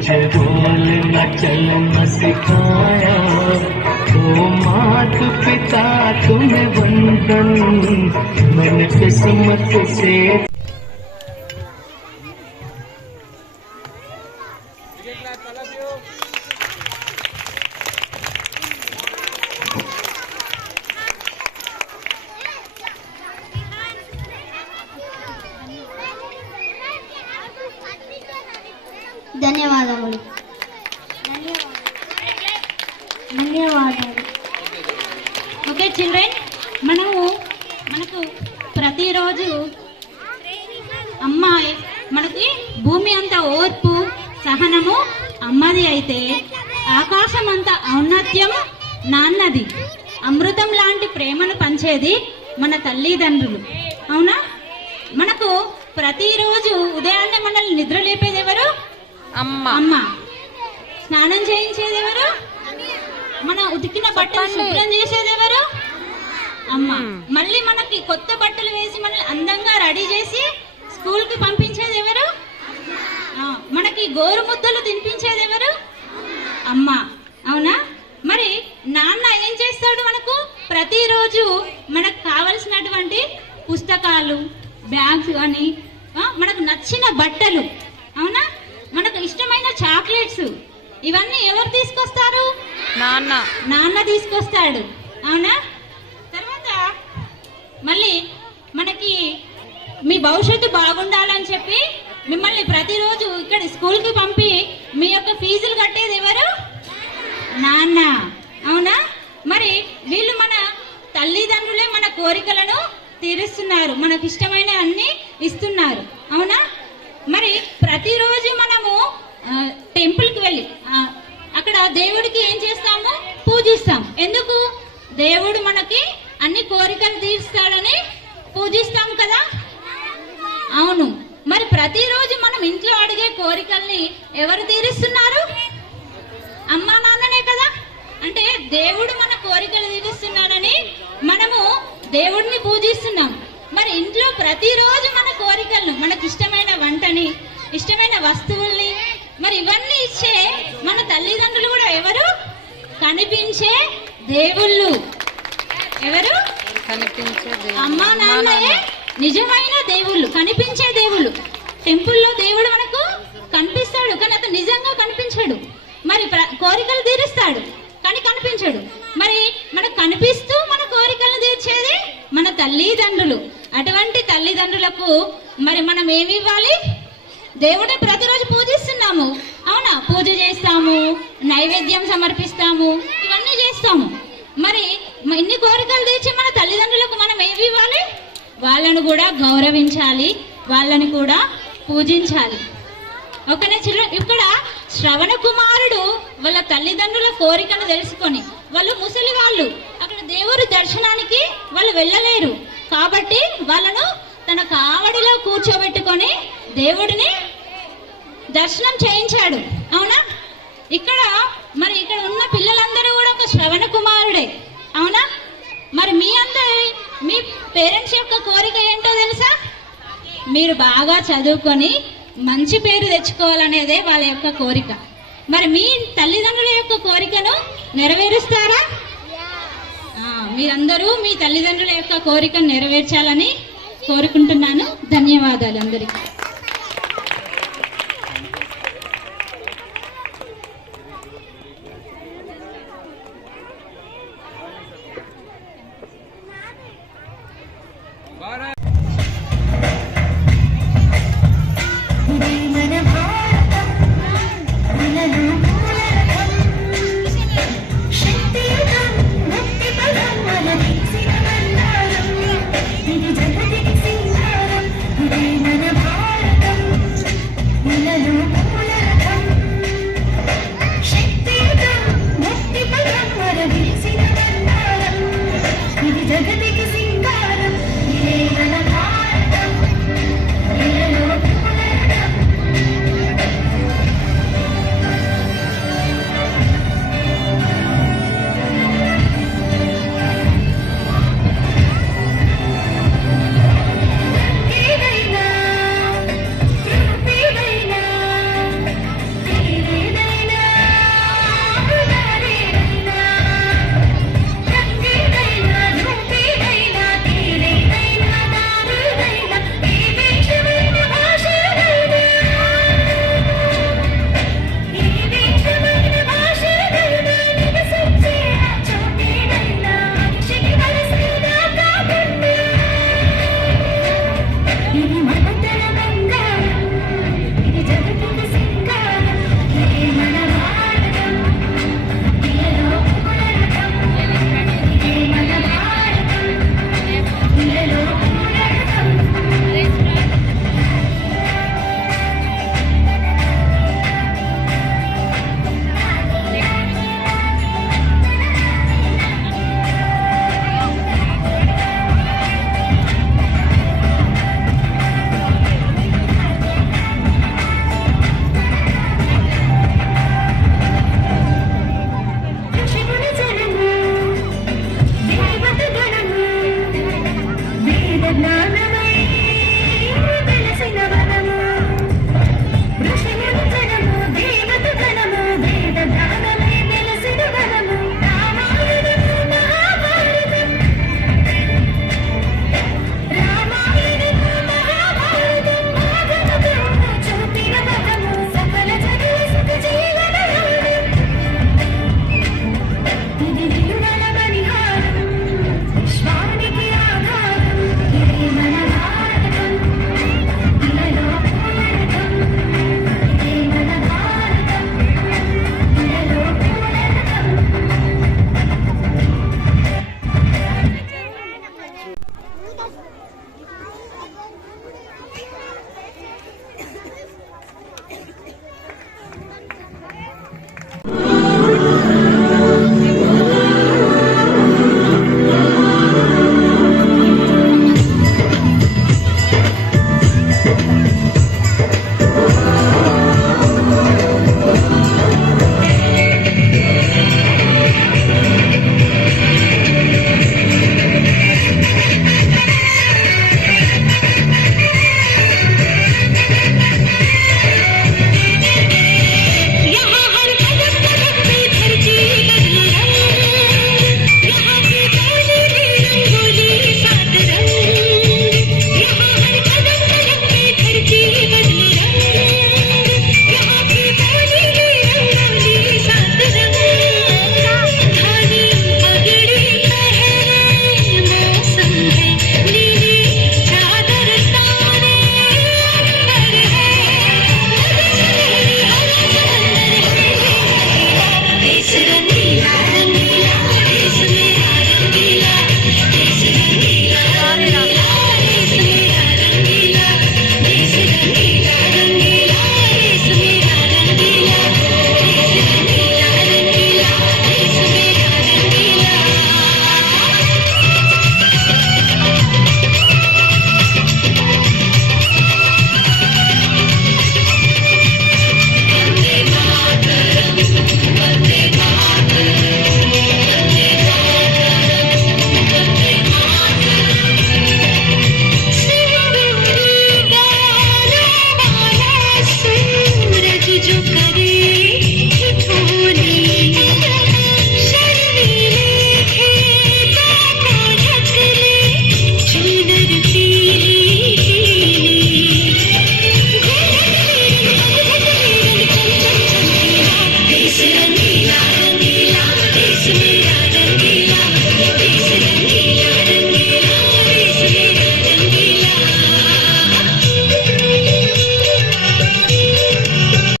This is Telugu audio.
चल बोलना चलना सिखाया तो मात पिता तुम्हें बंधन मन किस्मत से అమ్మది అయితే ఆకాశం అంత ఔన్నత్యం నాన్నది. అమృతం లాంటి ప్రేమను పంచేది మన తల్లిదండ్రులు. అవునా? మనకు ప్రతిరోజు ఉదయాన్నే మనల్ని నిద్ర లేపేది ఎవరు? అమ్మ. అమ్మ. స్నానం చేయించేది ఎవరు? మన ఉతికిన బట్టలు శుభ్రం చేసేది ఎవరు? అమ్మ. మళ్ళీ మనకి కొత్త బట్టలు వేసి మనల్ని అందంగా రెడీ చేసి స్కూల్కి పంపించేది ఎవరు? మనకి గోరు ముద్దలు తినిపించేది ఎవరు అమ్మ. అవునా? మరి నాన్న ఏం చేస్తాడు మనకు? ప్రతిరోజు మనకు కావలసినటువంటి పుస్తకాలు బ్యాగ్స్ అని మనకు నచ్చిన బట్టలు. అవునా? మనకు ఇష్టమైన చాక్లెట్స్. ఇవన్నీ ఎవరు తీసుకొస్తారు? నాన్న. నాన్న తీసుకొస్తాడు. అవునా? తర్వాత మళ్ళీ మనకి మీ భవిష్యత్తు బాగుండాలని చెప్పి స్కూల్ స్కూల్కి పంపి మీ యొక్క ఫీజులు కట్టేది ఎవరు? నాన్న. అవునా? మరి వీళ్ళు మన తల్లిదండ్రులే మన కోరికలను తీరుస్తున్నారు. మనకు ఇష్టమైన అన్ని ఇస్తున్నారు. అవునా? మరి ప్రతిరోజు మనము టెంపుల్కి వెళ్ళి అక్కడ దేవుడికి ఏం చేస్తాము? పూజిస్తాం. ఎందుకు? దేవుడు మనకి అన్ని కోరికలు తీరుస్తాడని పూజిస్తాం కదా? అవును. మరి ప్రతిరోజు మనం ఇంట్లో అడిగే కోరికల్ని ఎవరు తీరుస్తున్నారు? అమ్మా నాన్ననే కదా? అంటే దేవుడు మన కోరికలు తీరుస్తున్నాడని మనము దేవుడిని పూజిస్తున్నాం. మరి ఇంట్లో ప్రతిరోజు మన కోరికలను మనకి ఇష్టమైన వంటని ఇష్టమైన వస్తువుల్ని మరి ఇవన్నీ ఇచ్చే మన తల్లిదండ్రులు కూడా ఎవరు? కనిపించే దేవుళ్ళు. ఎవరు? కనిపించే. అమ్మా నాన్నయే నిజమైన దేవుళ్ళు కనిపించే దేవుళ్ళు. టెంపుల్లో దేవుడు మనకు కనిపిస్తాడు కానీ అతను నిజంగా కనిపించాడు. మరి ప్ర- కోరికలు తీరుస్తాడు కానీ కనిపించడు. మరి మనకు కనిపిస్తూ మన కోరికలను తీర్చేది మన తల్లిదండ్రులు. అటువంటి తల్లిదండ్రులకు మరి మనం ఏమి ఇవ్వాలి? దేవుడే ప్రతిరోజు పూజిస్తున్నాము. అవునా? పూజ చేస్తాము నైవేద్యం సమర్పిస్తాము ఇవన్నీ చేస్తాము. మరి ఇన్ని కోరికలు తీర్చి మన తల్లిదండ్రులకు మనం ఏమి ఇవ్వాలి? వాళ్ళను కూడా గౌరవించాలి వాళ్ళని కూడా పూజించాలి. ఒకనే చిల్డ్రన్ ఇక్కడ శ్రవణ కుమారుడు వాళ్ళ తల్లిదండ్రుల కోరికను తెలుసుకొని వాళ్ళు ముసలి వాళ్ళు అక్కడ దేవుడి దర్శనానికి వాళ్ళు వెళ్ళలేరు. కాబట్టి వాళ్ళను తన కావడిలో కూర్చోబెట్టుకొని దేవుడిని దర్శనం చేయించాడు. అవునా? ఇక్కడ మరి ఇక్కడ ఉన్న పిల్లలందరూ కూడా ఒక శ్రవణ కుమారుడే అవునా మరి మీ అందరి మీ పేరెంట్స్ యొక్క కోరిక ఏంటో తెలుసా మీరు బాగా చదువుకొని మంచి పేరు తెచ్చుకోవాలనేదే వాళ్ళ యొక్క కోరిక. మరి మీ తల్లిదండ్రుల యొక్క కోరికను నెరవేరుస్తారా? మీరందరూ మీ తల్లిదండ్రుల యొక్క కోరికను నెరవేర్చాలని కోరుకుంటున్నాను. ధన్యవాదాలు అందరికీ.